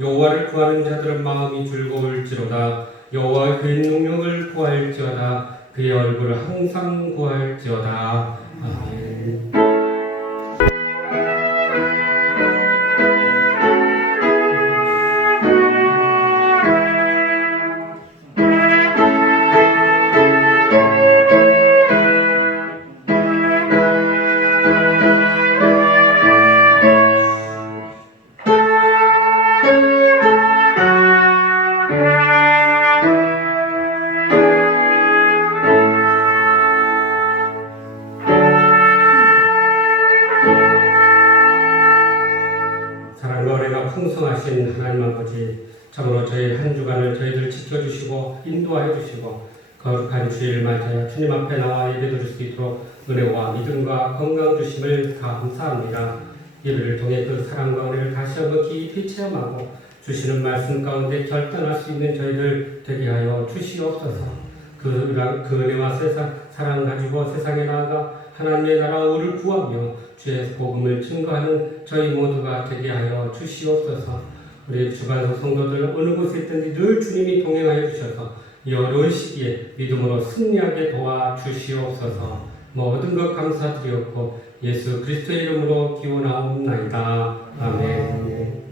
여호와를 구하는 자들은 마음이 즐거울지로다. 여호와의 그의 능력을 구할지어다. 그의 얼굴을 항상 구할지어다. 아멘. 풍성하신 하나님 아버지, 참으로 저희 한 주간을 저희들 지켜주시고 인도하여 주시고 거룩한 주일 맞아 주님 앞에 나와 예배드릴 수 있도록 은혜와 믿음과 건강 주심을 감사합니다. 예배를 통해 그 사랑과 은혜를 다시 한번 깊이 체험하고 주시는 말씀 가운데 결단할 수 있는 저희들 되게 하여 주시옵소서. 그 은혜와 사랑 가지고 세상에 나아가 하나님의 나라와 의를 구하며 주의 복음을 증거하는 저희 모두가 되게 하여 주시옵소서. 우리 주간석 성도들 어느 곳에 있든지 늘 주님이 동행하여 주셔서 이 어려운 시기에 믿음으로 승리하게 도와주시옵소서. 모든 것 감사드리옵고 예수 그리스도의 이름으로 기원하옵나이다. 아멘.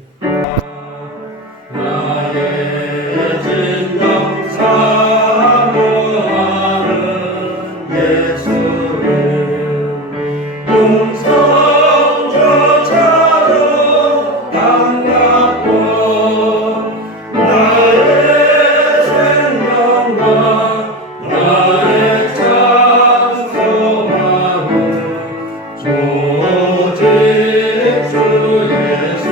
나의 진정 사모하는 예수를 용성조차도 반갑고 나의 생명과 나의 찬송하는 오직 주 예수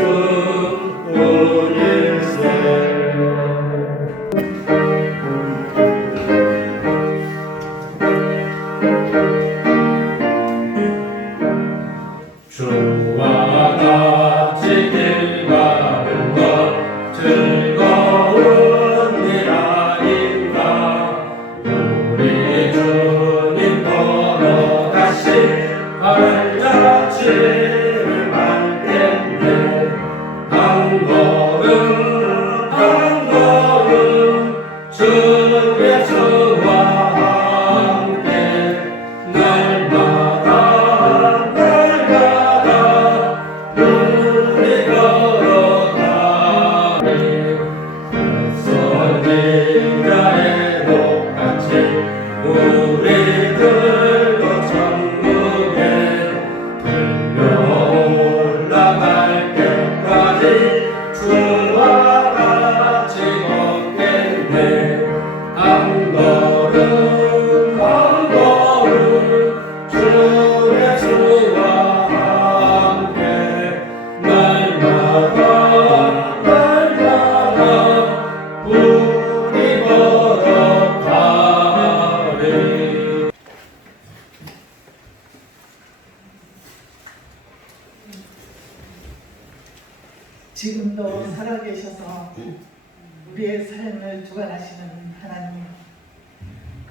우리의 삶을 주관하시는 하나님,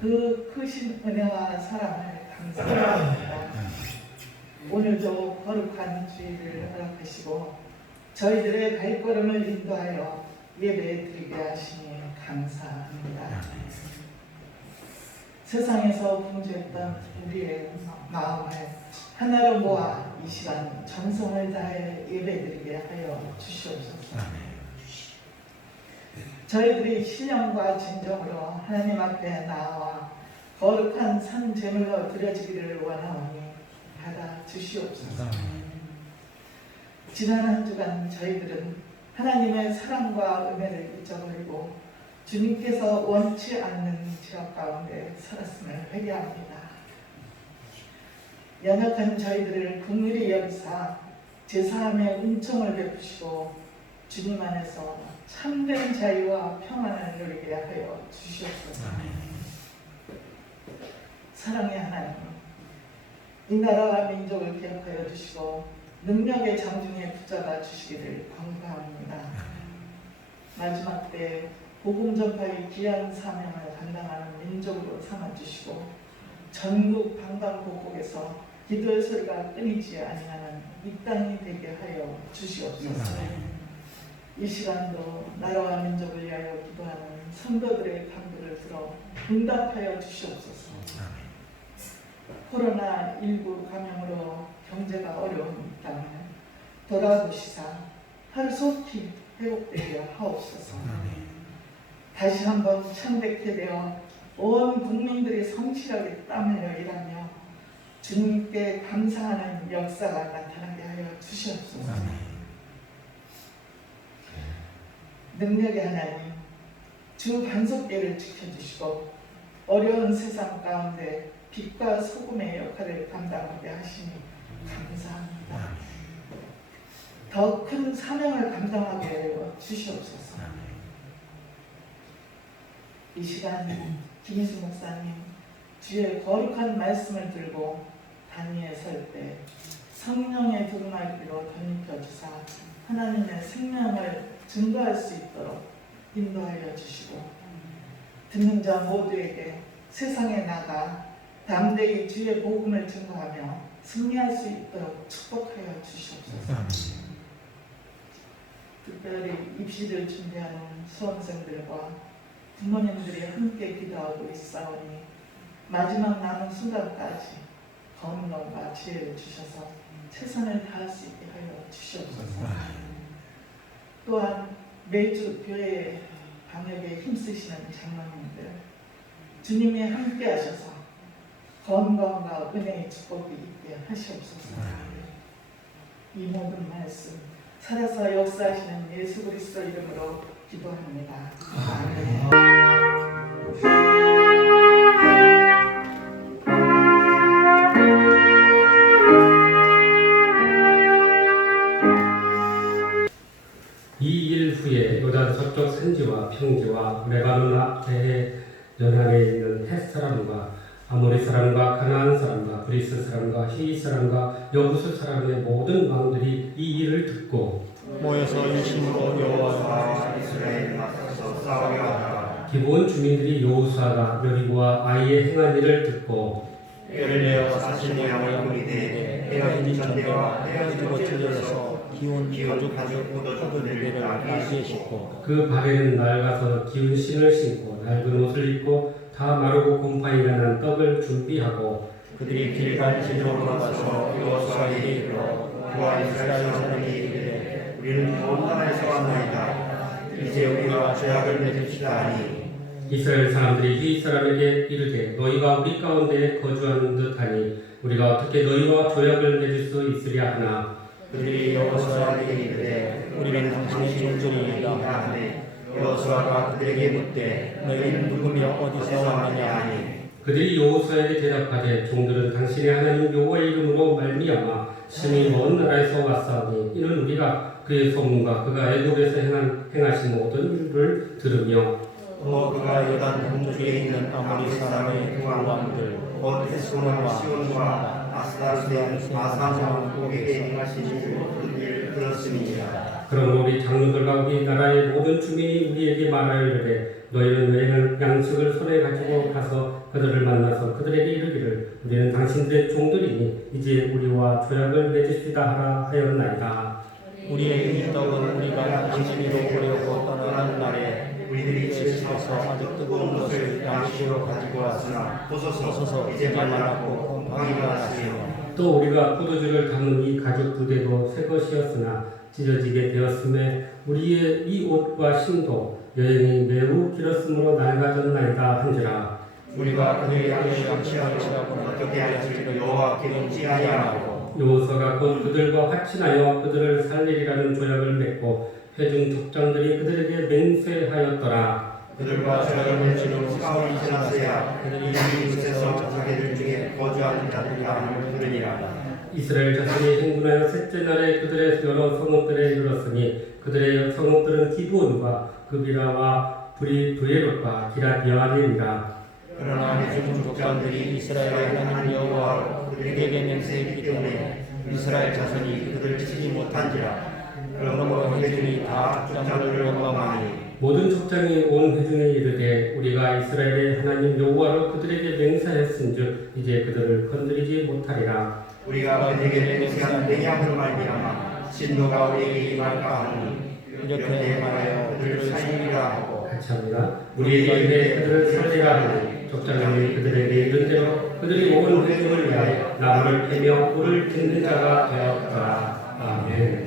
그 크신 은혜와 사랑을 감사합니다. 오늘도 거룩한 주일을 허락하시고 저희들의 발걸음을 인도하여 예배 드리게 하시니 감사합니다. 세상에서 분주했던 우리의 마음을 하나로 모아 이 시간 정성을 다해 예배드리게 하여 주시옵소서. 저희들이 신령과 진정으로 하나님 앞에 나와 거룩한 산 제물로 드려지기를 원하오니 받아 주시옵소서. 지난 한 주간 저희들은 하나님의 사랑과 은혜를 잊어버리고 주님께서 원치 않는 지각 가운데 살았음을 회개합니다. 연약한 저희들을 긍휼히 여기사 제사함의 은총을 베푸시고 주님 안에서 참된 자유와 평안을 누리게 하여 주시옵소서. 사랑의 하나님, 이 나라와 민족을 기억하여 주시고 능력의 장중에 붙잡아 주시기를 권고합니다. 마지막 때 복음 전파의 귀한 사명을 감당하는 민족으로 삼아주시고 전국 방방곡곡에서 기도의 소리가 끊이지 아니하는 이 땅이 되게 하여 주시옵소서. 이 시간도 나라와 민족을 위하여 기도하는 성도들의 간구를 들어 응답하여 주시옵소서. 코로나19 감염으로 경제가 어려운 이 땅을 돌아보시사 하루속히 회복되게 하옵소서. 다시 한번 창백해 되어 온 국민들이 성실하게 땀 흘려 일하며 주님께 감사하는 역사가 나타나게 하여 주시옵소서. 능력의 하나님, 주 반석계를 지켜주시고 어려운 세상 가운데 빛과 소금의 역할을 감당하게 하시니 감사합니다. 더 큰 사명을 감당하게 하여 주시옵소서. 이 시간 김희수 목사님 주의 거룩한 말씀을 들고 단위에 설 때 성령의 두루마기로 덧입혀 주사 하나님의 생명을 증거할 수 있도록 인도하여 주시고 듣는 자 모두에게 세상에 나가 담대히 주의 복음을 증거하며 승리할 수 있도록 축복하여 주시옵소서. 특별히 입시를 준비하는 수험생들과 부모님들이 함께 기도하고 있사오니 마지막 남은 순간까지 건강과 지혜를 주셔서 최선을 다할 수 있게 하여 주시옵소서. 또한 매주 교회 방역에 힘쓰시는 장로님들 주님이 함께 하셔서 건강과 은혜의 축복이 있게 하시옵소서. 이 모든 말씀 살아서 역사하시는 예수 그리스도 이름으로 기도합니다. 아멘. 이 일 후에 요단 서쪽 산지와 평지와 레바논 앞에 연안에 있는 헷 사람과 아모리 사람과 가나안 사람과 그리스 사람과 히위 사람과 여부수 사람의 모든 왕들이 이 일을 듣고 모여서 일심으로 여호와와 이스라엘에 맞서서 싸우려 하다가 기브온 주민들이 여호수아가 여리고와 아이의 행한 일을 듣고 뼈를 내어 사실 모양을 꾸리되 해가 진 전대와 해가 지고 찢어져서 기온 가죽 포도주 내를 나귀에 싣고 그 발에는 낡아서 기운 신을 신고 낡은 옷을 입고 다 마르고 곰팡이가 난 떡을 준비하고 그들이 길갈 지도로 가서 여호수아에게 이르러 그와 이스라엘 사람이 이르되 우리는 온 땅에서 왔나이다. 이제 우리가 죄악을 맺읍시다 하니 이스라엘 사람들이 히윗 사람에게 이르되 너희가 우리 가운데 거주하는 듯하니 우리가 어떻게 너희와 조약을 맺을 수 있으랴 하나 그들이 여호수아에게 이르되 우리는 당신의 종들이니이다 하되 여호수아가 그들에게 묻되 너희는 누구며 어디서 왔느냐 하니 그들이 여호수아에게 대답하되 종들은 당신의 하나님 여호와의 이름으로 말미암아 심히 먼 나라에서 왔사오니 이는 우리가 그의 소문과 그가 애굽에서 행하신 모든 일을 들으며 또 그가 요단 동쪽에 있는 아모리 사람의 두 왕들 곧 헤스본과 시온과 아스다스의 아산 왕국에게 행하신 모든 일을 들었음이니라. 그러므로 우리 장로들과 우리 나라의 모든 주민이 우리에게 말하여 이르되 너희는 외에는 양식을 손에 가지고 가서 그들을 만나서 그들에게 이르기를 우리는 당신들의 종들이니 이제 우리와 조약을 맺으시다 하라 하였나이다. 우리의 이 떡은 우리가 당신이로 보려고 떠나는 날에 우리들이 집에서 아주 뜨거운 것을 양식으로 가지고 왔으나 보소서 이제 말라고 곰팡이가 났으며 또 우리가 포도주를 담은 이 가죽 부대도 새 것이었으나 찢어지게 되었음에 우리의 이 옷과 신도 여행이 매우 길었으므로 낡아졌나이다 한지라. 우리가 그들에게 양식을 치라고 어떻게 할지를 여호와께 묻지 아니하고 여호수아가 곧 그들과 화친하여 그들을 살리리라는 조약을 맺고 회중 족장들이 그들에게 맹세하였더라. 그들과 조약을 맺으려 시간이 지났어야 그들이 이 곳에서 자기들 중에 거주하는 자들이 함을 들으리라. 이스라엘 자손이 행군하여 셋째 날에 그들의 여러 성읍들에 이르렀으니 그들의 성읍들은 기브온과 그비라와 브리에롯과 기라디아림이라. 그러나 회중 족장들이 이스라엘의 하나님 여호와로 그들에게 맹세했기 때문에 이스라엘 자손이 그들을 치지 못한지라. 그러므로 회중이 다 족장들을 원망하니 모든 족장이 온 회중에 이르되 우리가 이스라엘의 하나님 여호와로 그들에게 맹세했은즉 이제 그들을 건드리지 못하리라. 우리가 그들에게 맹세한 맹약으로 말미암아 진노가 우리에게 임할까 하니 이렇게 말하여 그들을 살리라 하고 같이 합니다. 우리에게 이르되 그들을 살리라 하니 족장들이 그들에게 이른 대로 그들이 온 회중을 위하여 나무를 패며 꿀을 듣는 자가 되었더라. 아멘.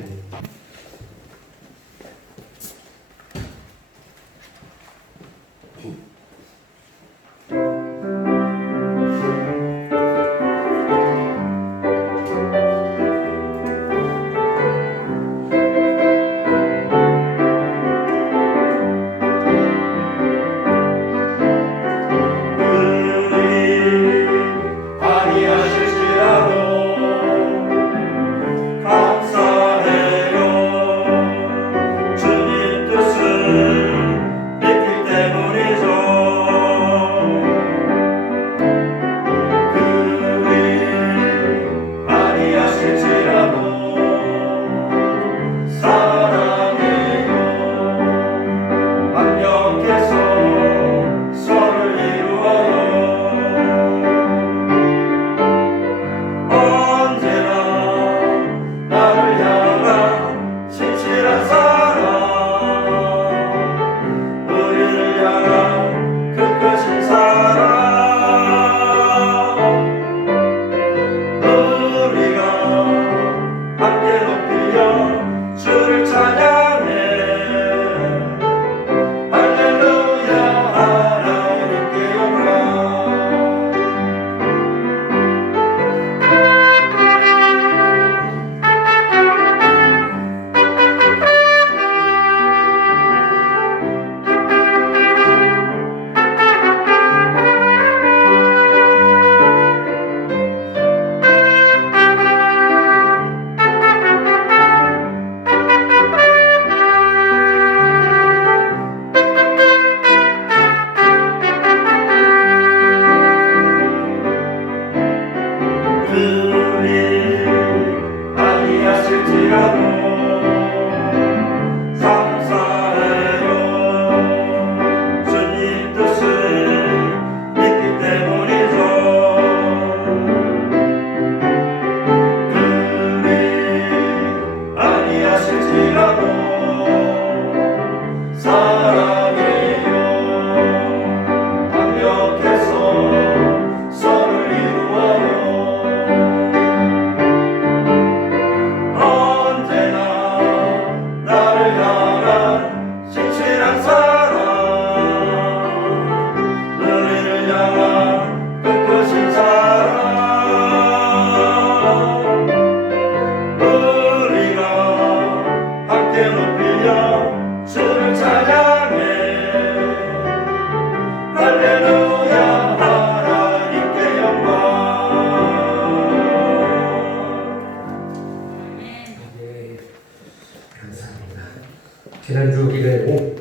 지난주 기도에는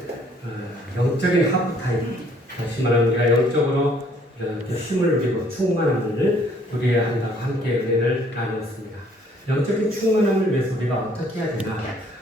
영적인 하프타임, 다시 말하면 우리가 영적으로 이렇게 힘을 누리고 충만함을 누려야 한다고 함께 은혜를 나누었습니다. 영적인 충만함을 위해서 우리가 어떻게 해야 되나?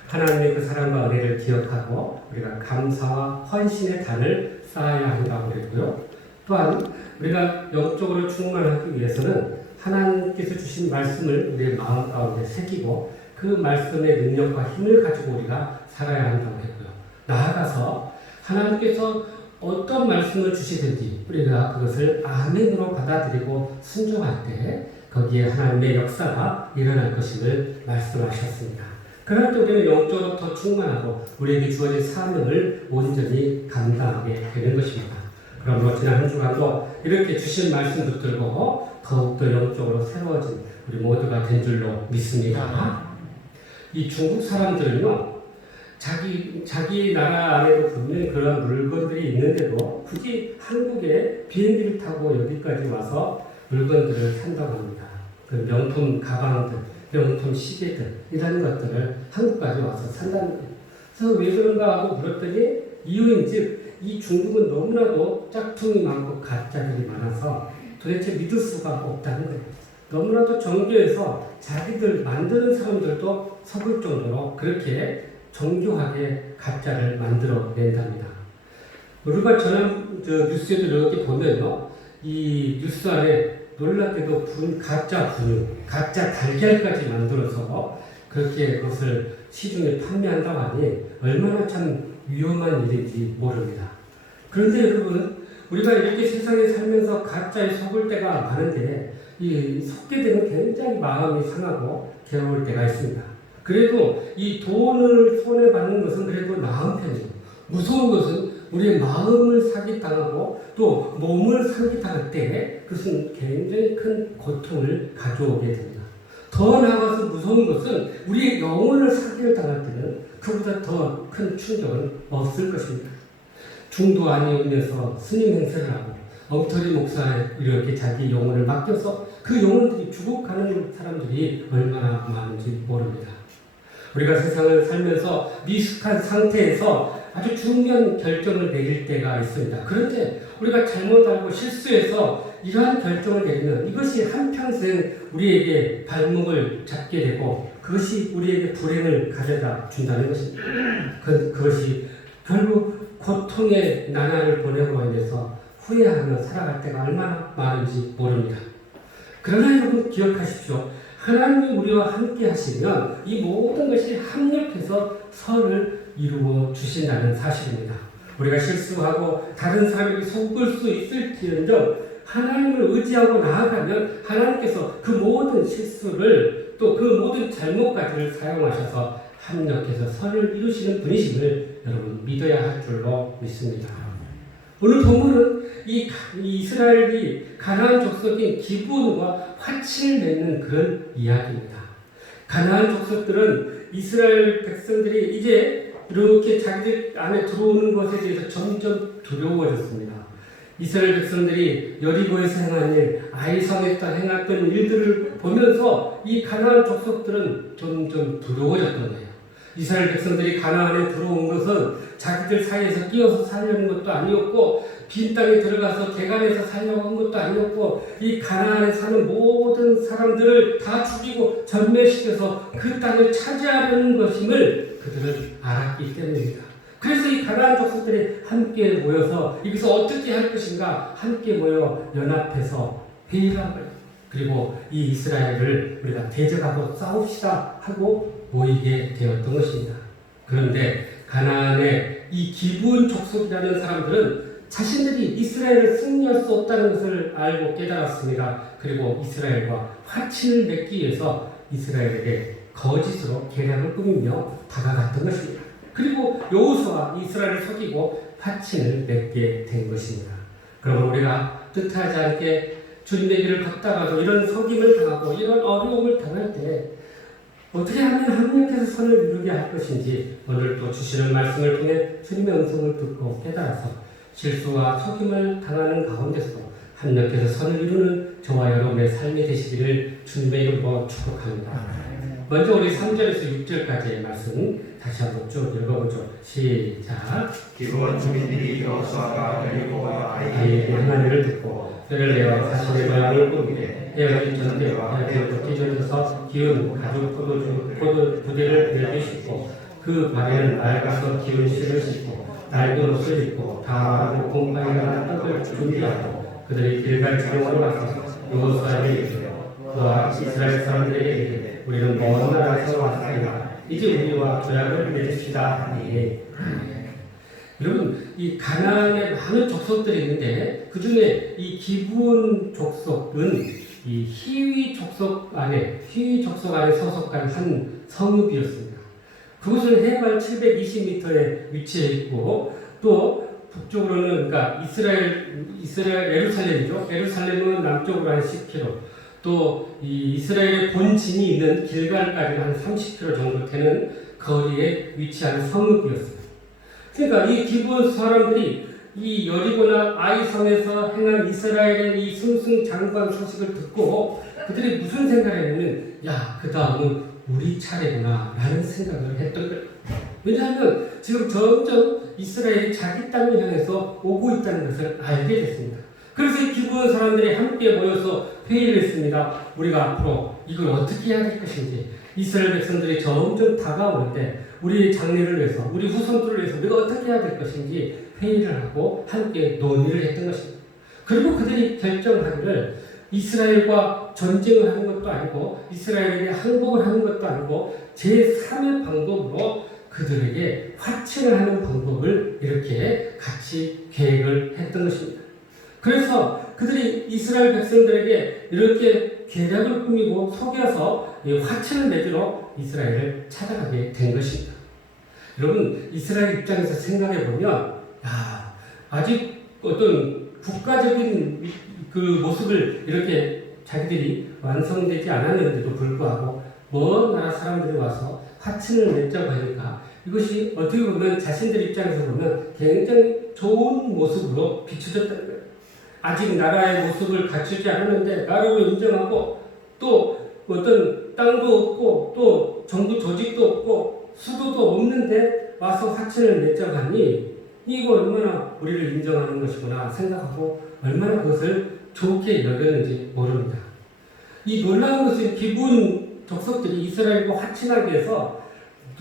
하나님의 그 사랑과 은혜를 기억하고 우리가 감사와 헌신의 단을 쌓아야 한다고 그랬고요. 또한 우리가 영적으로 충만하기 위해서는 하나님께서 주신 말씀을 우리의 마음 가운데 새기고 그 말씀의 능력과 힘을 가지고 우리가 살아야 한다고 했고요. 나아가서 하나님께서 어떤 말씀을 주시든지 우리가 그것을 아멘으로 받아들이고 순종할 때 거기에 하나님의 역사가 일어날 것임을 말씀하셨습니다. 그럴 때 우리는 영적으로 더 충만하고 우리에게 주어진 사명을 온전히 감당하게 되는 것입니다. 그러므로 지난 한 주간도 이렇게 주신 말씀 붙들고 더욱더 영적으로 새로워진 우리 모두가 된 줄로 믿습니다. 이 중국 사람들은요, 자기 나라 안에도 분명히 그런 물건들이 있는데도 굳이 한국에 비행기를 타고 여기까지 와서 물건들을 산다고 합니다. 그 명품 가방들, 명품 시계들 이런 것들을 한국까지 와서 산다는 거예요. 그래서 왜 그런가 하고 물었더니 이유인즉 이 중국은 너무나도 짝퉁이 많고 가짜들이 많아서 도대체 믿을 수가 없다는 거예요. 너무나도 정교해서 자기들 만드는 사람들도 속을 정도로 그렇게 정교하게 가짜를 만들어 낸답니다. 우리가 저는 뉴스에도 이렇게 보면요, 이 뉴스 안에 놀랍게도 가짜 분유, 가짜 달걀까지 만들어서 그렇게 그것을 시중에 판매한다고 하니 얼마나 참 위험한 일인지 모릅니다. 그런데 여러분, 우리가 이렇게 세상에 살면서 가짜에 속을 때가 많은데 이 속게 되면 굉장히 마음이 상하고 괴로울 때가 있습니다. 그래도 이 돈을 손에 받는 것은 그래도 나은 편이고 무서운 것은 우리의 마음을 사기당하고 또 몸을 사기당할 때 그것은 굉장히 큰 고통을 가져오게 됩니다. 더 나아가서 무서운 것은 우리의 영혼을 사기를 당할 때는 그보다 더 큰 충격은 없을 것입니다. 중도 아니오면서 스님 행세를 하고 엉터리 목사에 이렇게 자기 영혼을 맡겨서 그 영혼들이 죽어가는 사람들이 얼마나 많은지 모릅니다. 우리가 세상을 살면서 미숙한 상태에서 아주 중요한 결정을 내릴 때가 있습니다. 그런데 우리가 잘못 알고 실수해서 이러한 결정을 내리면 이것이 한평생 우리에게 발목을 잡게 되고 그것이 우리에게 불행을 가져다 준다는 것입니다. 그것이 결국 고통의 나날을 보내고 인해서 후회하며 살아갈 때가 얼마나 많은지 모릅니다. 그러나 여러분 기억하십시오. 하나님이 우리와 함께 하시면 이 모든 것이 합력해서 선을 이루어 주신다는 사실입니다. 우리가 실수하고 다른 사람에게 속을 수 있을지언정 하나님을 의지하고 나아가면 하나님께서 그 모든 실수를 또 그 모든 잘못까지를 사용하셔서 합력해서 선을 이루시는 분이심을 여러분 믿어야 할 줄로 믿습니다. 오늘 본문은 이 이스라엘이 가나안 족속인 기브온과 화친을 맺는 그런 이야기입니다. 가나안 족속들은 이스라엘 백성들이 이제 이렇게 자기들 안에 들어오는 것에 대해서 점점 두려워졌습니다. 이스라엘 백성들이 여리고에서 행한 일, 아이성에서 행했던 일들을 보면서 이 가나안 족속들은 점점 두려워졌던 거예요. 이스라엘 백성들이 가나안에 들어온 것은 자기들 사이에서 끼어서 살려는 것도 아니었고 빈 땅에 들어가서 개간에서 살려고 한 것도 아니었고 이 가나안에 사는 모든 사람들을 다 죽이고 전멸시켜서 그 땅을 차지하려는 것임을 그들은 알았기 때문입니다. 그래서 이 가나안 족속들이 함께 모여서 여기서 어떻게 할 것인가 함께 모여 연합해서 회의를 한 거예요. 그리고 이 이스라엘을 우리가 대적하고 싸웁시다 하고 모이게 되었던 것입니다. 그런데 가나안의 이 기브온 족속이라는 사람들은 자신들이 이스라엘을 승리할 수 없다는 것을 알고 깨달았습니다. 그리고 이스라엘과 화친을 맺기 위해서 이스라엘에게 거짓으로 계략을 꾸미며 다가갔던 것입니다. 그리고 여호수아가 이스라엘을 속이고 화친을 맺게 된 것입니다. 그러면 우리가 뜻하지 않게 주님의 길을 걷다가도 이런 속임을 당하고 이런 어려움을 당할 때 어떻게 하면 합력해서 선을 이루게 할 것인지 오늘 또 주시는 말씀을 통해 주님의 음성을 듣고 깨달아서 실수와 속임을 당하는 가운데서도 합력해서 선을 이루는 저와 여러분의 삶이 되시기를 주님의 이름으로 축복합니다. 먼저 우리 3절에서 6절까지의 말씀 다시 한번 쭉 읽어보죠. 시작. 기브온 주민들이 여호수아가 여리고와 아이의 행한 일을 듣고 뼈를 내어 자신의 고향을 꾸미되 헤어진 전대와 헤어진 찢어져서 기운 가죽 포도 부대를 내게 싣고 그 발에는 낡아서 기운 실을 싣고 낡은 옷을 입고 다하고 곰팡이가 떡을 준비하고 그들이 길갈 장으로 와서 여호수아에게 이르되 그와 이스라엘 사람들에게 이르되 우리는 먼 나라에서 왔으니까 이제 우리와 조약을 맺읍시다 하니. 여러분, 이 가나안에 많은 족속들이 있는데 그 중에 이 기브온 족속은 이 히위 족속 안에 소속한 한 성읍이었습니다. 그곳은 해발 720m에 위치해 있고 또 북쪽으로는 그러니까 이스라엘 예루살렘이죠. 예루살렘은 남쪽으로 한 10km, 또 이 이스라엘의 본진이 있는 길갈까지 한 30km 정도 되는 거리에 위치한 성읍이었습니다. 그러니까 이 기브온 사람들이 이 여리고나 아이섬에서 행한 이스라엘의 이 승승장구한 소식을 듣고 그들이 무슨 생각을 했냐면, 야, 그 다음은 우리 차례구나 라는 생각을 했던 거예요. 왜냐하면 지금 점점 이스라엘이 자기 땅을 향해서 오고 있다는 것을 알게 됐습니다. 그래서 이 기브온 사람들이 함께 모여서 회의를 했습니다. 우리가 앞으로 이걸 어떻게 해야 될 것인지, 이스라엘 백성들이 점점 다가오는데 우리 장래를 위해서, 우리 후손들을 위해서 우리가 어떻게 해야 될 것인지 회의를 하고 함께 논의를 했던 것입니다. 그리고 그들이 결정하기를 이스라엘과 전쟁을 하는 것도 아니고 이스라엘에게 항복을 하는 것도 아니고 제3의 방법으로 그들에게 화친을 하는 방법을 이렇게 같이 계획을 했던 것입니다. 그래서 그들이 이스라엘 백성들에게 이렇게 계략을 꾸미고 속여서 화친을 맺으러 이스라엘을 찾아가게 된 것입니다. 여러분, 이스라엘 입장에서 생각해 보면, 아직 어떤 국가적인 그 모습을 이렇게 자기들이 완성되지 않았는데도 불구하고 먼 나라 사람들이 와서 화친을 맺자고 하니까 이것이 어떻게 보면 자신들 입장에서 보면 굉장히 좋은 모습으로 비춰졌다는 거예요. 아직 나라의 모습을 갖추지 않았는데 나라로 인정하고 또 어떤 땅도 없고 또 정부 조직도 없고 수도도 없는데 와서 화친을 맺자고 하니 이거 얼마나 우리를 인정하는 것이구나 생각하고 얼마나 그것을 좋게 여겼는지 모릅니다. 이 놀라운 것은 기브온 족속들이 이스라엘과 화친하기 위해서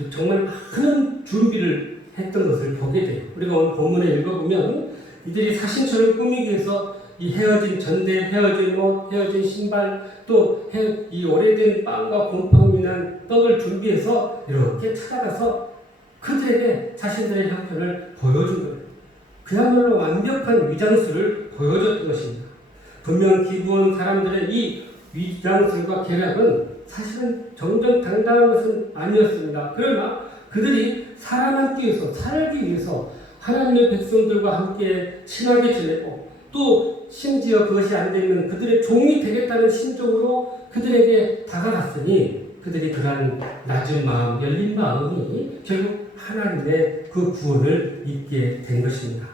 정말 많은 준비를 했던 것을 보게 돼요. 우리가 오늘 본문에 읽어보면 이들이 사신처럼 꾸미기 위해서 이 헤어진 전대, 헤어진 옷, 헤어진 신발, 또 이 오래된 빵과 곰팡이 난 떡을 준비해서 이렇게 찾아가서 그들에게 자신들의 형편을 보여준 거예요. 그야말로 완벽한 위장술을 보여줬던 것입니다. 분명 기브온 사람들의 이 위장술과 계략은 사실은 정정당당한 것은 아니었습니다. 그러나 그들이 살아남기 위해서, 살기 위해서 하나님의 백성들과 함께 친하게 지내고 또 심지어 그것이 안 되면 그들의 종이 되겠다는 심정으로 그들에게 다가갔으니 그들이 그러한 낮은 마음, 열린 마음이 결국 하나님의 그 구원을 입게 된 것입니다.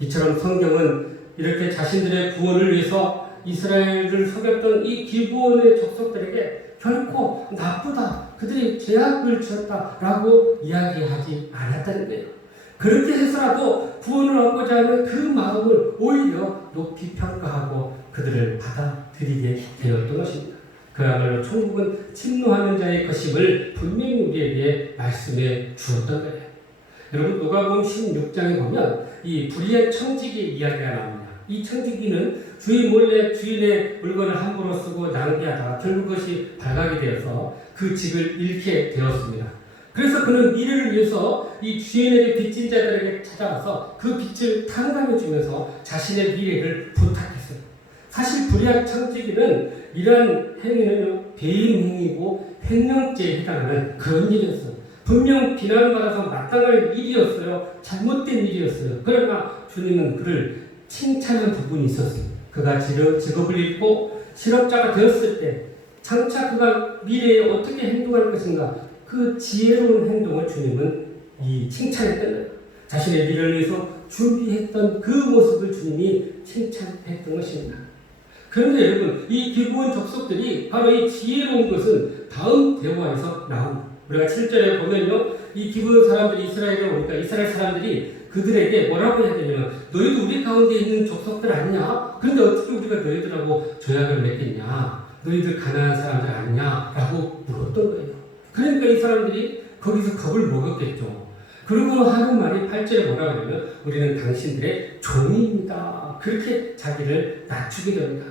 이처럼 성경은 이렇게 자신들의 구원을 위해서 이스라엘을 속였던 이 기브온의 족속들에게 결코 나쁘다, 그들이 죄악을 지었다라고 이야기하지 않았다는 거예요. 그렇게 해서라도 구원을 얻고자 하는 그 마음을 오히려 높이 평가하고 그들을 받아들이게 되었던 것입니다. 그야말로 천국은 침노하는 자의 것임을 분명히 우리에게 말씀해 주었던 거예요. 여러분, 누가복음 16장에 보면 이 불의한 청지기 이야기가 나옵니다. 이 청지기는 주인 몰래 주인의 물건을 함부로 쓰고 낭비하다가 결국 그것이 발각이 되어서 그 집을 잃게 되었습니다. 그래서 그는 미래를 위해서 이 주인에게 빚진 자들에게 찾아가서 그 빚을 탕감해 주면서 자신의 미래를 부탁했어요. 사실 불의한 청지기는 이러한 행위는 배임 행위고 횡령죄에 해당하는 그런 일이었어요. 분명 비난받아서 마땅할 일이었어요. 잘못된 일이었어요. 그러나 주님은 그를 칭찬한 부분이 있었어요. 그가 직업을 잃고 실업자가 되었을 때 장차 그가 미래에 어떻게 행동할 것인가, 그 지혜로운 행동을 주님은 칭찬했던 거예요. 자신의 미래를 위해서 준비했던 그 모습을 주님이 칭찬했던 것입니다. 그런데 여러분, 이 기브온 족속들이 바로 이 지혜로운 것은 다음 대화에서 나옵니다. 우리가 7절에 보면요, 이 기브온 사람들이 이스라엘에 오니까 이스라엘 사람들이 그들에게 뭐라고 해야 되냐면, 너희도 우리 가운데 있는 족속들 아니냐? 그런데 어떻게 우리가 너희들하고 조약을 맺겠냐? 너희들 가난한 사람들 아니냐? 라고 물었던 거예요. 그러니까 이 사람들이 거기서 겁을 먹었겠죠. 그리고 하는 말이 8절에 뭐라고 하냐면, 우리는 당신들의 종입니다. 그렇게 자기를 낮추게 됩니다.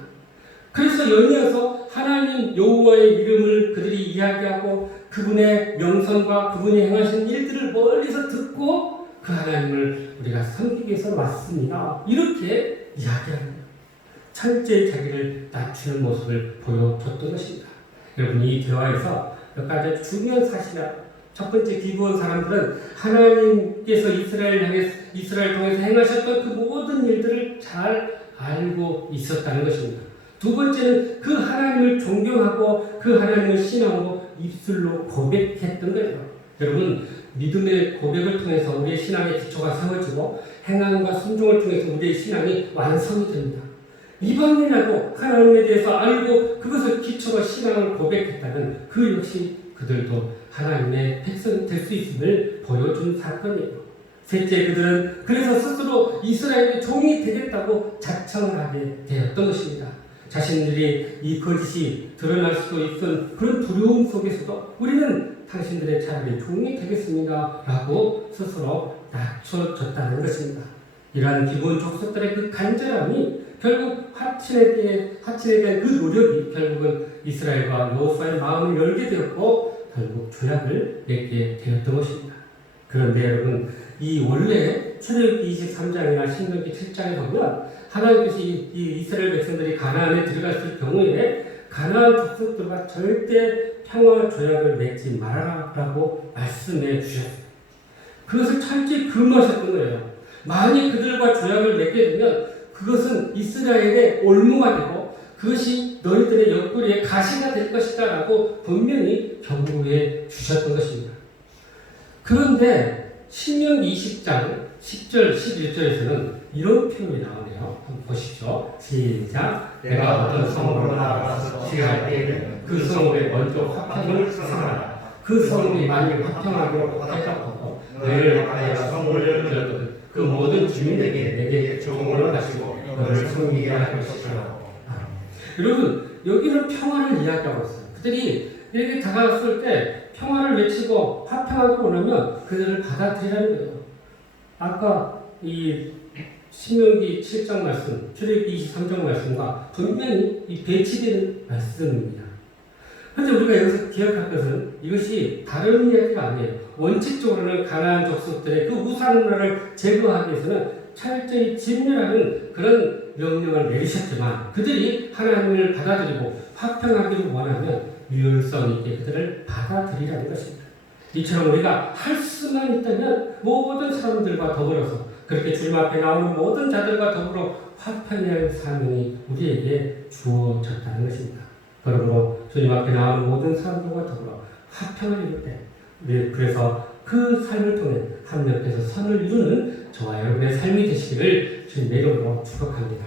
그래서 연이어서 하나님 여호와의 이름을 그들이 이야기하고 그분의 명성과 그분이 행하신 일들을 멀리서 듣고 그 하나님을 우리가 섬기기 위해서 왔습니다. 이렇게 이야기합니다. 철저히 자기를 낮추는 모습을 보여줬던 것입니다. 여러분, 이 대화에서 몇 가지 중요한 사실이라. 첫 번째, 기브온 사람들은 하나님께서 이스라엘 통해서 행하셨던 그 모든 일들을 잘 알고 있었다는 것입니다. 두 번째는 그 하나님을 존경하고 그 하나님을 신앙으로 입술로 고백했던 거예요. 여러분, 믿음의 고백을 통해서 우리의 신앙의 기초가 세워지고 행함과 순종을 통해서 우리의 신앙이 완성이 됩니다. 이방인이라도 하나님에 대해서 알고 그것을 기초로 신앙을 고백했다면 그 역시 그들도 하나님의 백성이 될 수 있음을 보여준 사건이에요. 셋째, 그들은 그래서 스스로 이스라엘의 종이 되겠다고 자청을 하게 되었던 것입니다. 자신들이 이 거짓이 드러날 수도 있던 그런 두려움 속에서도 우리는 당신들의 차라리 종이 되겠습니다 라고 스스로 낮춰졌다는 것입니다. 이러한 기본 족속들의 그 간절함이 결국 화친에 대한 그 노력이 결국은 이스라엘과 여호수아의 마음을 열게 되었고 결국 조약을 맺게 되었던 것입니다. 그런데 여러분, 이 원래 출애굽기 23장이나 신명기 7장에 보면 하나님께서 이 이스라엘 백성들이 가나안에 들어갔을 경우에 가나안 족속들과 절대 평화 조약을 맺지 말아라라고 말씀해 주셨어요. 그것을 철저히 금하셨던 거예요. 만약 그들과 조약을 맺게 되면 그것은 이스라엘의 올무가 되고 그것이 너희들의 옆구리에 가시가 될 것이다 라고 분명히 경고해 주셨던 것입니다. 그런데 신명기 20장 10절 11절에서는 이런 표현이 나오네요. 한번 보십시오. 시작. 내가 어떤 성으로 나아가서 시할 때에는 그 성읍에 먼저 화평을 생각하라. 그 성읍이 만일 화평하고 화평하고 너희를 하여 성문을 열거든 그 모든 주민에게 내게 종을 하시고 너를 섬기게 할 것이라. 여러분, 여기는 평화를 이야기하고 있어요. 그들이 이렇게 다가갔을 때 평화를 외치고 화평하기 원하면 그들을 받아들이라는 거예요. 아까 이 신명기 7장 말씀, 출애굽기 23장 말씀과 분명히 이 배치되는 말씀입니다. 그런데 우리가 여기서 기억할 것은 이것이 다른 이야기가 아니에요. 원칙적으로는 가나안 족속들의 그 우상 문화를 제거하기 위해서는 철저히 진멸하는 그런 명령을 내리셨지만 그들이 하나님을 받아들이고 화평하기를 원하면 유연성 있게 그들을 받아들이라는 것입니다. 이처럼 우리가 할 수만 있다면 모든 사람들과 더불어서 그렇게 주님 앞에 나오는 모든 자들과 더불어 화평해야 할 사명이 우리에게 주어졌다는 것입니다. 그러므로 주님 앞에 나오는 모든 사람들과 더불어 화평을 이룰 때 그래서 그 삶을 통해 합력해서 선을 이루는 저와 여러분의 삶이 되시기를 주님의 이름으로 축복합니다.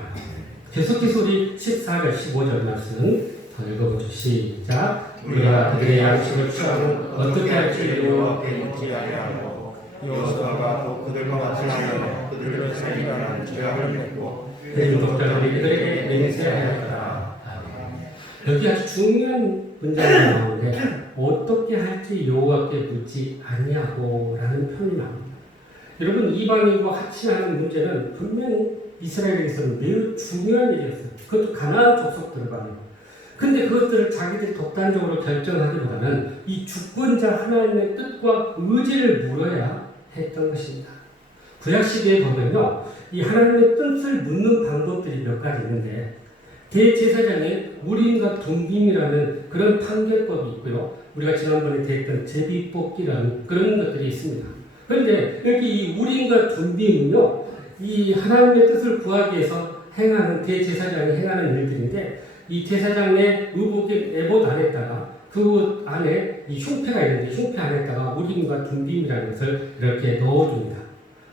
계속해서 우리 14절 15절 말씀 더 읽어보죠. 시작. 우리가 그들의 양식을 취하면 어떻게 할지 여호와께 묻지 아니하고 여호수아가 또 그들과 같이 하여 그들을 살리라는 조약을 맺고 대중 독자들이 그들에게 맹세하였다. 여기 아주 중요한 문장이 나오는데 어떻게 할지 여호와께 묻지 아니하고라는 표현이 나옵니다. 여러분, 이방인과 합치하는 문제는 분명히 이스라엘에서는 매우 중요한 일이었어요. 그것도 가나안 족속들과요. 근데 그것들을 자기들이 독단적으로 결정하기보다는 이 주권자 하나님의 뜻과 의지를 물어야 했던 것입니다. 구약시대에 보면요, 이 하나님의 뜻을 묻는 방법들이 몇 가지 있는데 대제사장의 우림과 둠빔이라는 그런 판결법이 있고요. 우리가 지난번에 대했던 제비뽑기라는 그런 것들이 있습니다. 그런데 여기 이 우림과 둠빔은요, 이 하나님의 뜻을 구하기 위해서 행하는 대제사장이 행하는 일들인데 이 제사장의 의복의 에봇 안에다가 그 안에 이 흉패가 있는데 흉패 안에다가 우림과 둠빔이라는 것을 이렇게 넣어줍니다.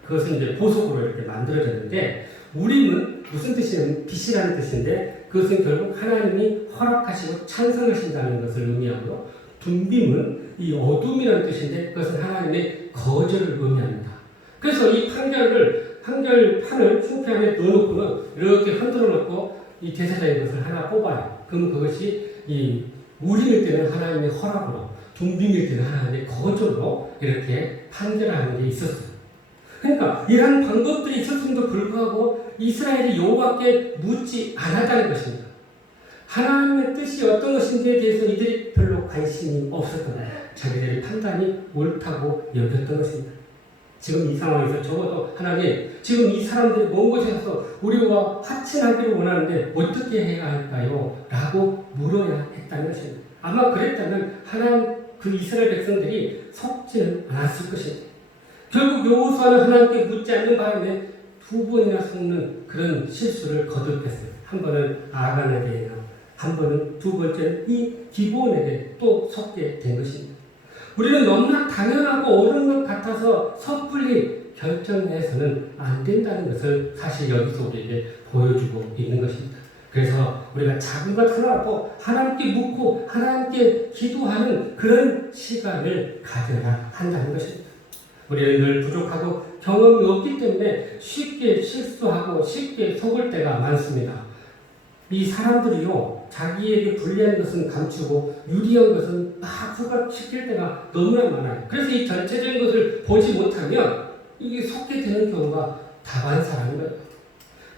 그것은 이제 보석으로 이렇게 만들어졌는데 우림은 무슨 뜻이냐면 빛이라는 뜻인데 그것은 결국 하나님이 허락하시고 찬성하신다는 것을 의미하고요. 둠빔은 이 어둠이라는 뜻인데 그것은 하나님의 거절을 의미합니다. 그래서 이 판결판을 흉패 안에 넣어놓고는 이렇게 흔들어 놓고 이 제사장이 것을 하나 뽑아요. 그럼 그것이 이 우림일 때는 하나님의 허락으로, 둠빔일 때는 하나님의 거절로 이렇게 판결하는 게 있었어요. 그러니까 이러한 방법들이 있었음에도 불구하고 이스라엘이 여호와께 묻지 않았다는 것입니다. 하나님의 뜻이 어떤 것인지에 대해서 이들이 별로 관심이 없었던 거예요. 자기들의 판단이 옳다고 여겼던 것입니다. 지금 이 상황에서 적어도 하나님, 지금 이 사람들이 먼 곳에 가서 우리와 화친하기를 원하는데 어떻게 해야 할까요? 라고 물어야 했다는 것입니다. 아마 그랬다면 하나님 그 이스라엘 백성들이 속지는 않았을 것입니다. 결국 여호수아는 하나님께 묻지 않는 바람에 2번이나 속는 그런 실수를 거듭했어요. 한 번은 아간에게나, 한 번은 두 번째는 이 기브온에게 또 속게 된 것입니다. 우리는 너무나 당연하고 옳은 것 같아서 섣불리 결정해서는 안 된다는 것을 사실 여기서 우리에게 보여주고 있는 것입니다. 그래서 우리가 작은 것 하나라도 하나님께 묻고 하나님께 기도하는 그런 시간을 가져야 한다는 것입니다. 우리는 늘 부족하고 경험이 없기 때문에 쉽게 실수하고 쉽게 속을 때가 많습니다. 이 사람들이요, 자기에게 불리한 것은 감추고 유리한 것은 막 부각시킬 때가 너무나 많아요. 그래서 이 전체적인 것을 보지 못하면 이게 속게 되는 경우가 다반사라는 거예요.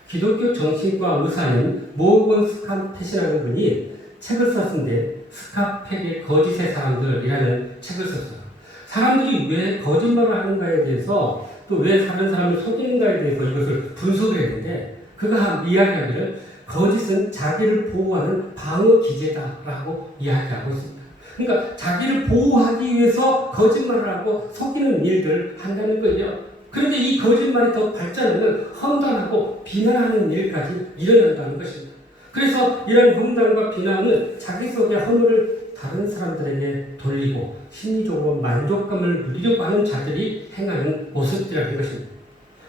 기독교 정신과 의사인 모건 스카펫이라는 분이 책을 썼는데 스카펫의 거짓의 사람들이라는 책을 썼어요. 사람들이 왜 거짓말을 하는가에 대해서 또 왜 다른 사람을 속이는가에 대해서 이것을 분석을 했는데 그가 이야기하기를 거짓은 자기를 보호하는 방어 기제다라고 이야기하고 있습니다. 그러니까 자기를 보호하기 위해서 거짓말을 하고 속이는 일들을 한다는 거예요. 그런데 이 거짓말이 더 발전하면 험담하고 비난하는 일까지 일어난다는 것입니다. 그래서 이런 험담과 비난은 자기 속의 허물을 다른 사람들에게 돌리고 심리적으로 만족감을 누리려고 하는 자들이 행하는 모습이라는 것입니다.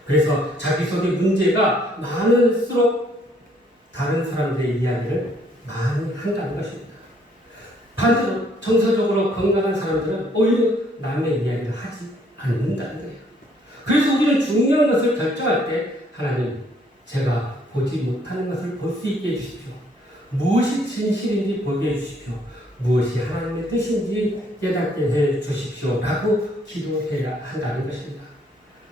그래서 자기 속의 문제가 많을수록 다른 사람들의 이야기를 많이 한다는 것입니다. 반대로 정서적으로 건강한 사람들은 오히려 남의 이야기를 하지 않는다는 거예요. 그래서 우리는 중요한 것을 결정할 때 하나님, 제가 보지 못하는 것을 볼 수 있게 해주십시오. 무엇이 진실인지 보게 해주십시오. 무엇이 하나님의 뜻인지 깨닫게 해주십시오. 라고 기도해야 한다는 것입니다.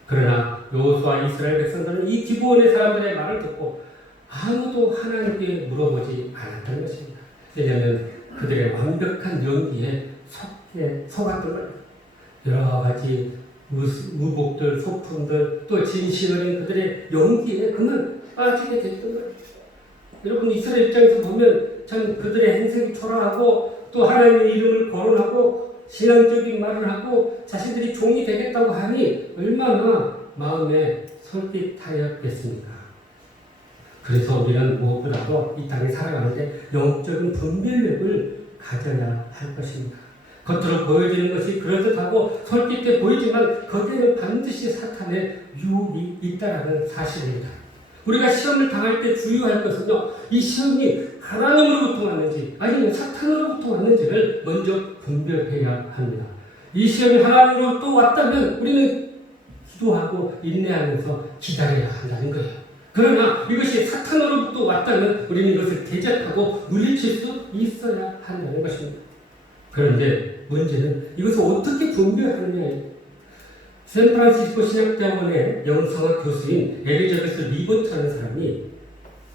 그러나 여호수아 이스라엘 백성들은 이 기브온의 사람들의 말을 듣고 아무도 하나님께 물어보지 않았다는 것입니다. 왜냐하면 그들의 완벽한 연기에 속았던 거예요. 여러 가지 의복들, 소품들, 또 진실어린 그들의 연기에 그만 빠지게 됐던 거예요. 여러분 이스라엘 입장에서 보면 참 그들의 행색이 초라하고 또 하나님의 이름을 거론하고 신앙적인 말을 하고 자신들이 종이 되겠다고 하니 얼마나 마음에 솔깃하였겠습니까? 그래서 우리는 무엇보다도 이 땅에 살아가는데 영적인 분별력을 가져야 할 것입니다. 겉으로 보여지는 것이 그럴듯하고 솔깃해 보이지만 거기에는 반드시 사탄의 유혹이 있다는 사실입니다. 우리가 시험을 당할 때 주의할 것은요, 이 시험이 하나님으로부터 왔는지 아니면 사탄으로부터 왔는지를 먼저 분별해야 합니다. 이 시험이 하나님으로부터 왔다면 우리는 기도하고 인내하면서 기다려야 한다는 거예요. 그러나 이것이 사탄으로부터 왔다면 우리는 이것을 대적하고 물리칠 수 있어야 한다는 것입니다. 그런데 문제는 이것을 어떻게 분별하느냐예요. 샌프란시스코 신학대학원의 영성학 교수인 엘리자베스 리버트라는 사람이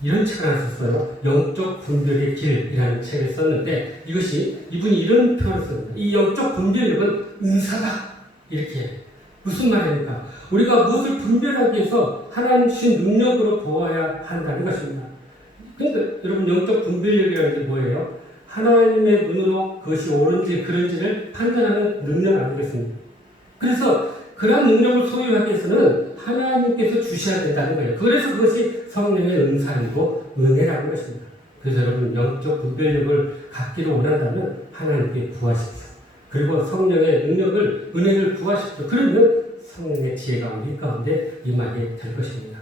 이런 책을 하나 썼어요. 영적 분별의 길이라는 책을 썼는데 이분이 이런 표현을 씁니다. 이 영적 분별력은 은사다. 이렇게. 무슨 말입니까? 우리가 무엇을 분별하기 위해서 하나님 주신 능력으로 보아야 한다는 것입니다. 그러니까 여러분 영적 분별력이라는 게 뭐예요? 하나님의 눈으로 그것이 옳은지 그른지를 판단하는 능력 아니겠습니까? 그래서 그런 능력을 소유하기 위해서는 하나님께서 주셔야 된다는 거예요. 그래서 그것이 성령의 은사이고 은혜라는 것입니다. 그래서 여러분 영적 분별력을 갖기를 원한다면 하나님께 구하십시오. 그리고 성령의 능력을 은혜를 구하십시오. 그러면 성령의 지혜가 우리 가운데 임하게 될 것입니다.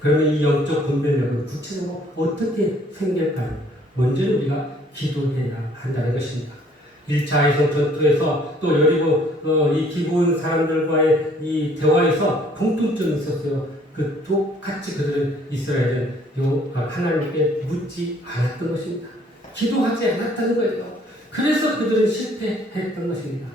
그러면 이 영적 분별력은 구체적으로 어떻게 생길까요? 먼저 우리가 기도해야 한다는 것입니다. 1차 아이성 전투에서 또 여리고 이 기브온 사람들과의 이 대화에서 공통점이 있었어요. 그 똑같이 그들은 이스라엘은 하나님께 묻지 않았던 것입니다. 기도하지 않았다는 거예요. 그래서 그들은 실패했던 것입니다.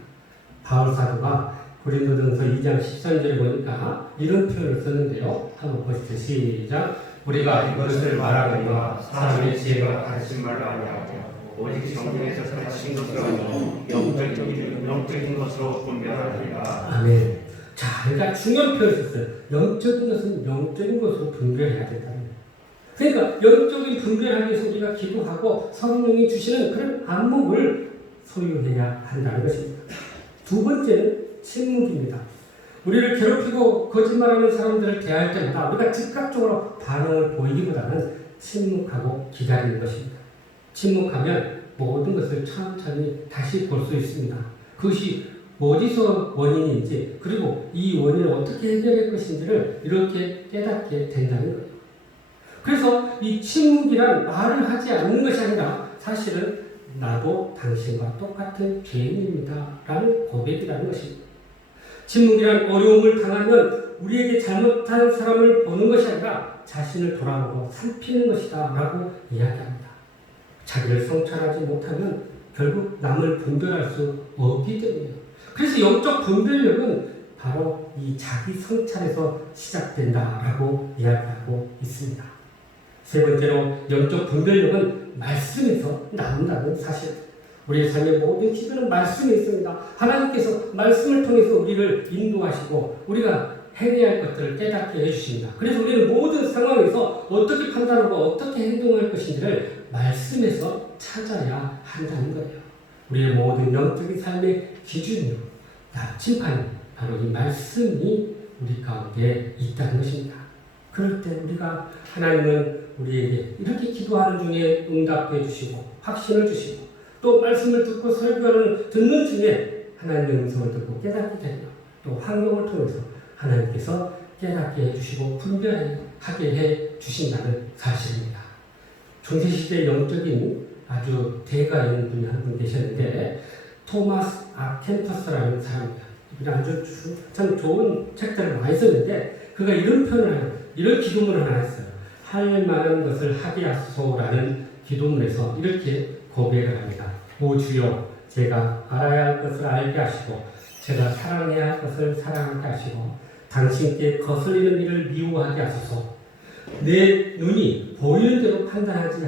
바울 사도가 고린도전서 2장 13절에 보니까 이런 표현을 썼는데요. 한번 보시죠. 시작. 우리가 이것을 말하거니와 사람의 지혜가 가르친 말을 아니하고 오직 성경에서 가르친 것으로 영적인 것으로 분별하리라. 아멘. 자, 그러니까 중요한 표현을 썼어요. 영적인 것은 영적인 것으로 분별해야 된다는 거예요. 그러니까 영적인 분별하기 위해서 우리가 기도하고 성령이 주시는 그런 안목을 소유해야 한다는 것입니다. 두 번째는 침묵입니다. 우리를 괴롭히고 거짓말하는 사람들을 대할 때마다 우리가 즉각적으로 반응을 보이기보다는 침묵하고 기다리는 것입니다. 침묵하면 모든 것을 천천히 다시 볼 수 있습니다. 그것이 어디서 원인인지 그리고 이 원인을 어떻게 해결할 것인지를 이렇게 깨닫게 된다는 거예요. 그래서 이 침묵이란 말을 하지 않는 것이 아니라 사실은 나도 당신과 똑같은 죄인입니다 라는 고백이라는 것입니다. 침묵이란 어려움을 당하면 우리에게 잘못한 사람을 보는 것이 아니라 자신을 돌아보고 살피는 것이다 라고 이야기합니다. 자기를 성찰하지 못하면 결국 남을 분별할 수 없기 때문이에요. 그래서 영적 분별력은 바로 이 자기 성찰에서 시작된다라고 이야기하고 있습니다. 세 번째로 영적 분별력은 말씀에서 나온다는 사실. 우리의 삶의 모든 기도는 말씀에 있습니다. 하나님께서 말씀을 통해서 우리를 인도하시고 우리가 해내야 할 것들을 깨닫게 해주십니다. 그래서 우리는 모든 상황에서 어떻게 판단하고 어떻게 행동할 것인지를 말씀에서 찾아야 한다는 거예요. 우리의 모든 영적인 삶의 기준이요, 나침판이 바로 이 말씀이 우리 가운데 있다는 것입니다. 그럴 때 우리가 하나님은 우리에게 이렇게 기도하는 중에 응답해 주시고 확신을 주시고 또 말씀을 듣고 설교를 듣는 중에 하나님의 음성을 듣고 깨닫게 되며 또 환경을 통해서 하나님께서 깨닫게 해주시고 분별하게 해주신다는 사실입니다. 중세시대 영적인 아주 대가인 분이 한 분 계셨는데 토마스 아켄퍼스라는 사람입니다. 아주 참 좋은 책들을 많이 썼는데 그가 이런 이런 기도문을 하나 했어요. 할 만한 것을 하게 하소서라는 기도문에서 이렇게 고백을 합니다. 오 주여, 제가 알아야 할 것을 알게 하시고 제가 사랑해야 할 것을 사랑하게 하시고 당신께 거슬리는 일을 미워하게 하소서. 내 눈이 보이는 대로 판단하지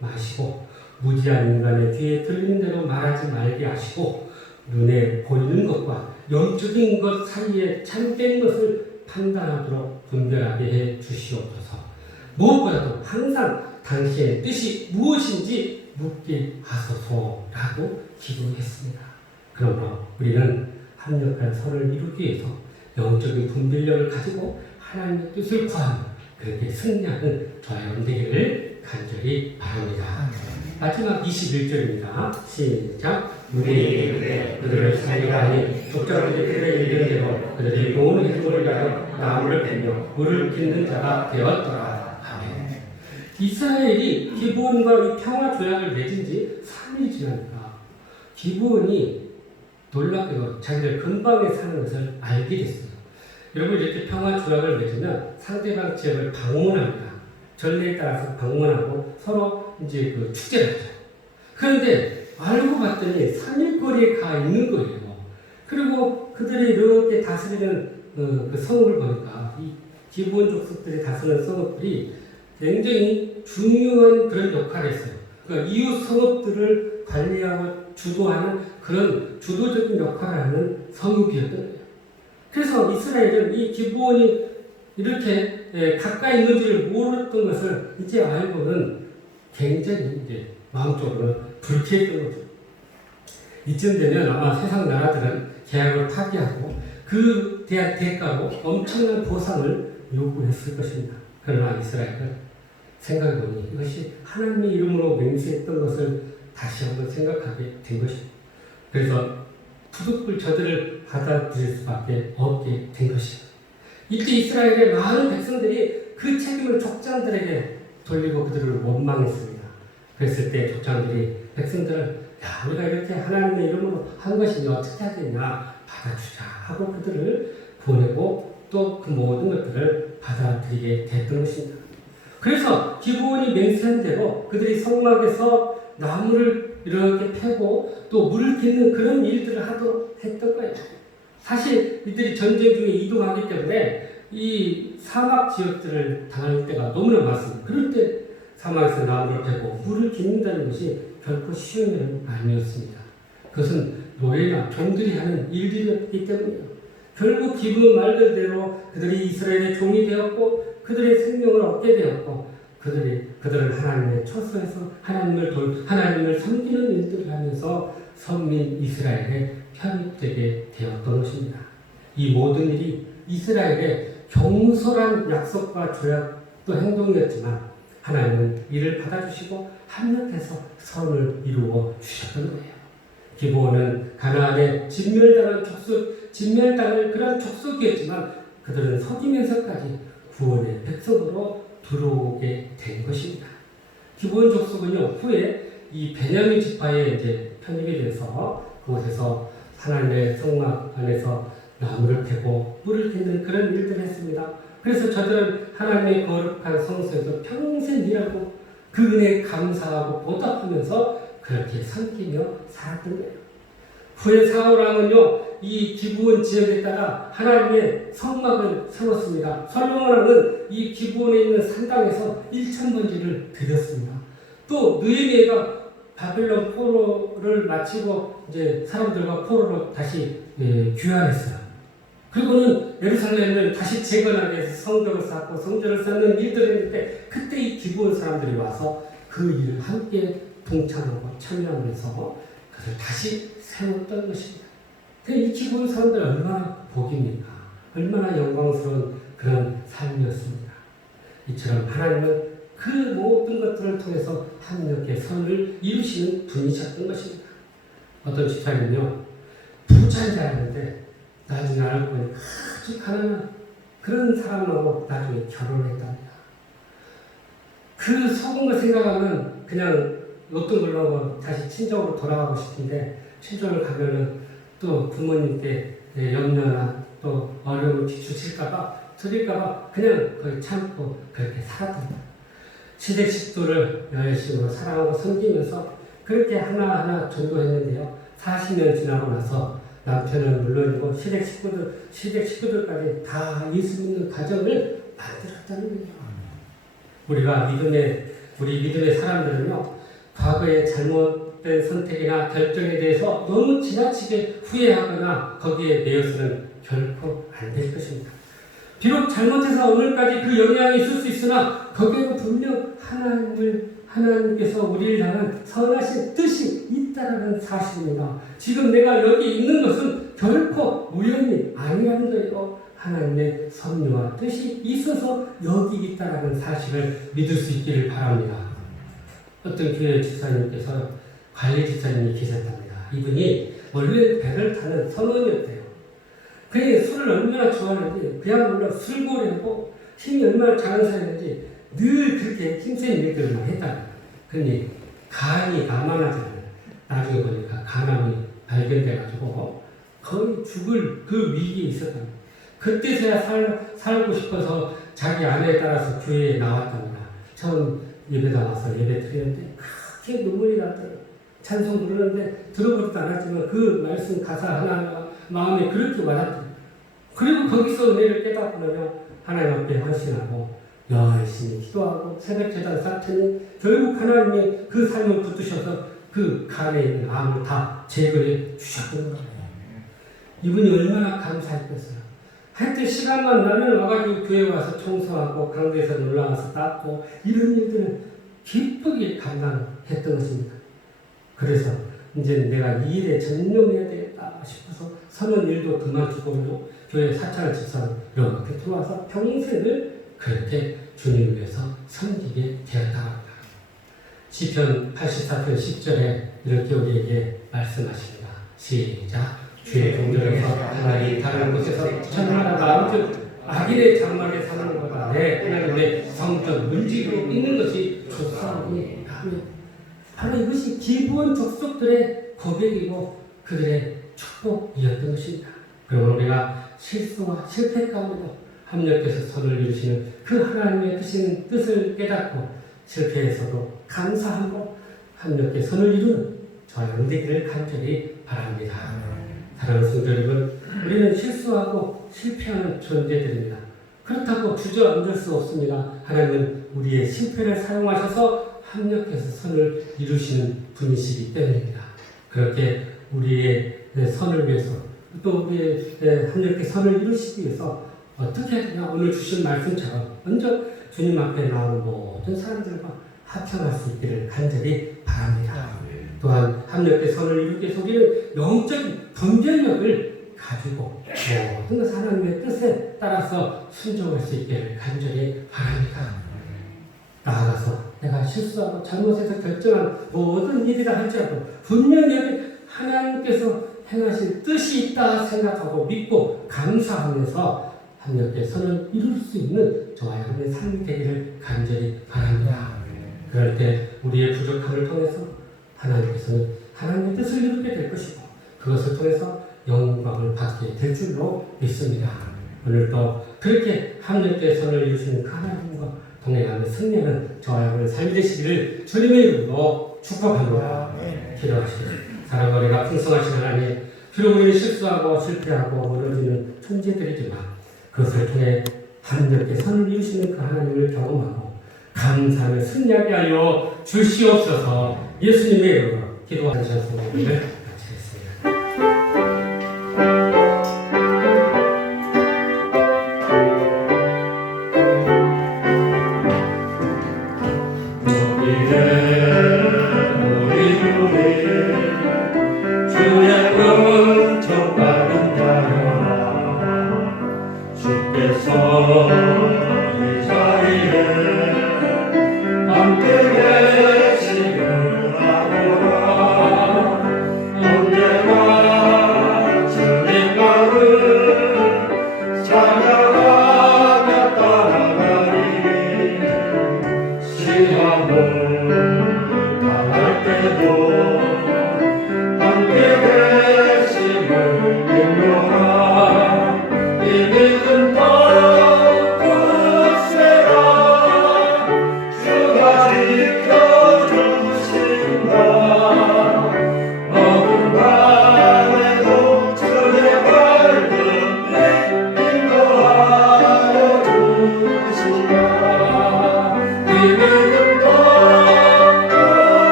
마시고 무지한 인간의 귀에 들리는 대로 말하지 말게 하시고 눈에 보이는 것과 영적인 것 사이에 참된 것을 판단하도록 분별하게 해 주시옵소서. 무엇보다도 항상 당신의 뜻이 무엇인지 묻게 하소서라고 기도했습니다. 그러므로 우리는 합력한 선을 이루기 위해서 영적인 분별력을 가지고 하나님의 뜻을 구하며 그렇게 승리하는 저와 여러분 되기를 간절히 바랍니다. 마지막 21절입니다. 시작. 우리에게 그들을 살리라니 족장들이 그들의 이르는 대로 그들이 온 힘을 다하여 나무를 베며 물을 깃는 자가 되었더라. 아멘. 이스라엘이 기브온과 이 평화 조약을 맺은 지 3일이 지나니까 기브온이 놀랍게도 자기들 근방에 사는 것을 알게 됐어요. 여러분 이렇게 평화 조약을 맺으면 상대방 지역을 방문합니다. 전례에 따라서 방문하고 서로 이제 그 축제를 하죠. 그런데 알고 봤더니 3일 거리에 가 있는 거예요. 그리고 그들이 이렇게 다스리는 그 성읍을 보니까 이 기브온 족속들이 다스리는 성읍들이 굉장히 중요한 그런 역할을 했어요. 그러니까 이웃 성읍들을 관리하고 주도하는 그런 주도적인 역할을 하는 성읍이었던 거예요. 그래서 이스라엘은 이 기브온이 이렇게 가까이 있는지를 모르던 것을 이제 알고는 굉장히 이제 마음적으로 불쾌했던 거죠. 이쯤 되면 아마 세상 나라들은 계약을 파기하고 그 대가로 엄청난 보상을 요구했을 것입니다. 그러나 이스라엘은 생각해보니 이것이 하나님의 이름으로 맹세했던 것을 다시 한번 생각하게 된 것입니다. 그래서 부득불 저들을 받아들일 수밖에 없게 된 것입니다. 이때 이스라엘의 많은 백성들이 그 책임을 족장들에게 돌리고 그들을 원망했습니다. 그랬을 때 족장들이 백성들을 야, 우리가 이렇게 하나님의 이름으로 한 것이니 어떻게 하겠냐, 받아주자 하고 그들을 보내고 또 그 모든 것들을 받아들이게 됐던 것입니다. 그래서 기브온이 맹세한 대로 그들이 성막에서 나무를 이렇게 패고 또 물을 빚는 그런 일들을 하도록 했던 거예요. 사실 이들이 전쟁 중에 이동하기 때문에 이 사막 지역들을 당할 때가 너무나 많습니다. 그럴 때 사막에서 나무를 패고 물을 빚는다는 것이 결코 쉬운 일은 아니었습니다. 그것은 노예나 종들이 하는 일들이었기 때문이에요. 결국 기브온 말대로 그들이 이스라엘의 종이 되었고 그들의 생명을 얻게 되었고 그들은 하나님의 처소에서 하나님을 섬기는 일들을 하면서 선민 이스라엘에 편입되게 되었던 것입니다. 이 모든 일이 이스라엘의 경솔한 약속과 조약도 행동이었지만 하나님은 이를 받아주시고 합력해서 선을 이루어 주셨던 거예요. 기브온은 가나안의 진멸당할 그런 족속이었지만 그들은 속이면서까지 구원의 백성으로 들어오게 된 것입니다. 기브온 족속은요, 후에 이 베냐민 지파에 이제 편입이 돼서 그곳에서 하나님의 성막 안에서 나무를 패고 뿔을 빚는 그런 일들을 했습니다. 그래서 저들은 하나님의 거룩한 성소에서 평생 일하고 그 은혜에 감사하고 보답하면서 그렇게 섬기며 살았던 거예요. 후에 사울왕은요, 이 기브온 지역에다가 하나님의 성막을 세웠습니다. 솔로몬 왕은 이 기브온에 있는 산당에서 1000번지를 드렸습니다. 또 느헤미야가 바벨론 포로를 마치고 이제 사람들과 포로로 다시 귀환했어요. 그리고는 예루살렘을 다시 재건하기 위해서 성벽을 쌓고 성전을 쌓는 일들을 했는데 그때 이 기브온 사람들이 와서 그 일을 함께 동참하고 참여하면서 그것을 다시 세웠던 것입니다. 이 기브온 사람들 얼마나 복입니까? 얼마나 영광스러운 그런 삶이었습니다. 이처럼 하나님은 그 모든 것들을 통해서 합력의 선을 이루시는 분이셨던 것입니다. 어떤 집사님은요, 부자인 줄 알았는데 나중에 알고 보니 아주 가난한 그런 사람하고 나중에 결혼했답니다. 그 속은 거 생각하면 그냥 어떤 걸로 다시 친정으로 돌아가고 싶은데 친정을 가면은 또 부모님께 염려나 또 어려움을 주실까봐 드릴까봐 그냥 거의 참고 그렇게 살았답니다. 시댁 식구를 열심히 사랑하고 섬기면서 그렇게 하나하나 전도했는데요. 40년 지나고 나서 남편은 물론이고 시댁 식구들까지 다 예수 믿는 가정을 만들었다는 거예요. 우리 믿음의 사람들은요, 과거의 잘못된 선택이나 결정에 대해서 너무 지나치게 후회하거나 거기에 매여서는 결코 안 될 것입니다. 비록 잘못해서 오늘까지 그 영향이 있을 수 있으나 거기에는 분명 하나님께서 우리를 향한 선하신 뜻이 있다는 사실입니다. 지금 내가 여기 있는 것은 결코 우연이 아니라는 거예요. 하나님의 섭리와 뜻이 있어서 여기 있다는 사실을 믿을 수 있기를 바랍니다. 어떤 교회 집사님께서 관리 집사님이 계셨답니다. 이분이 원래 배를 타는 선원이었대요. 그게 술을 얼마나 좋아하는지 그야말로 술고래고 힘이 얼마나 강한 사람인지 늘 그렇게 힘센 일들을 했다. 그러니 간이 남아나잖아요. 나중에 보니까 간암이 발견돼가지고 거의 죽을 그 위기에 있었답니다. 그때서야 살고 싶어서 자기 아내에 따라서 교회에 나왔답니다. 처음 예배 나와서 예배 드리는데 크게 눈물이 났더라고요. 찬송 부르는데 들어보지도 않았지만 그 말씀 가사 하나하나가 마음에 그렇게 와닿더라고요. 그리고 거기서 은혜를 깨닫고 나면 하나님 앞에 헌신하고 열심히 기도하고 새벽 제단 쌓더니 결국 하나님이 그 삶을 붙드셔서 그 간에 있는 암을 다 제거해 주셨던 거예요. 이분이 얼마나 감사했겠어요. 하여튼 시간만 나면 와가지고 교회 와서 청소하고 강대에서 올라가서 닦고 이런 일들을 기쁘게 감당했던 것입니다. 그래서 이제 내가 이 일에 전념해야 되겠다 싶어서 서는 일도 그만두고 교회 사찰 집사로 이렇게 들어와서 평생을 그렇게 주님을 위해서 섬기게 되었다 합니다. 시편 84편 10절에 이렇게 우리에게 말씀하십니다. 시작. 주의 종들에서 하나님 다른 곳에서 천하나가 아무튼 악인의 장막에 사는 것보다 내 하나님의 성전 문지기로 있는 것이 좋사오니 하며 바로 이것이 기본 족속들의 고백이고 그들의 축복이었던 것입니다. 그러므로 우리가 실수와 실패 가운데도 합력해서 선을 이루시는 그 하나님의 뜻을 깨닫고 실패에서도 감사하고 합력해 선을 이루는 저와 여러분 되기를 간절히 바랍니다. 사랑하는 성도 여러분, 우리는 실수하고 실패하는 존재들입니다. 그렇다고 주저앉을 수 없습니다. 하나님은 우리의 실패를 사용하셔서 합력해서 선을 이루시는 분이시기 때문입니다. 그렇게 우리의 선을 위해서 또 우리의 합력해 선을 이루시기 위해서 어떻게 하냐, 오늘 주신 말씀처럼 먼저 주님 앞에 나오는 모든 사람들과 합창할 수 있기를 간절히 바랍니다. 또한 합력해 선을 이루기 위해서 우리는 영적인 분별력을 가지고 모든 것 하나님의 뜻에 따라서 순종할 수 있기를 간절히 바랍니다. 나아가서 내가 실수하고 잘못해서 결정한 모든 일이라 할지라도 분명히 하나님께서 행하실 뜻이 있다 생각하고 믿고 감사하면서 합력해 선을 이룰 수 있는 저와 여러분의 삶이 되기를 간절히 바랍니다. 그럴 때 우리의 부족함을 통해서 하나님께서는 하나님의 뜻을 이루게 될 것이고 그것을 통해서 영광을 받게 될 줄로 믿습니다. 오늘도 그렇게 합력해 선을 이루시는 그 하나님과 동행하며 승리하는 저와 여러분의 삶이 되시기를 주님의 이름으로 축복합니다. 기도하시겠습니다. 사랑과 은혜가 풍성하신 하나님, 비록 우리는 실수하고 실패하고 무너지는 존재들이지만 그것을 통해 합력해 선을 이루시는 그 하나님을 경험하고 감사하며 승리하게 하여 주시옵소서. 예수님의 이름으로 기도하셔서 우리를 마치겠습니다.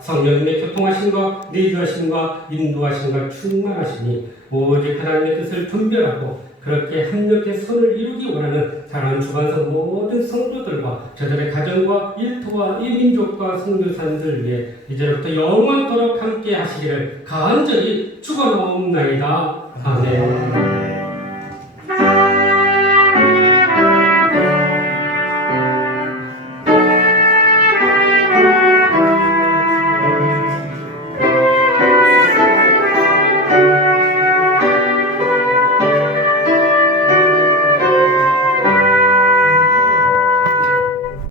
성령님의 교통하심과 내주하심과 인도하심과 충만하시니 오직 하나님의 뜻을 분별하고 그렇게 합력해 선을 이루기 원하는 사랑하는 주관성 모든 성도들과 저들의 가정과 일터와 이 민족과 선교사님들 위해 이제부터 영원토록 함께 하시기를 간절히 축원하옵나이다. 아멘.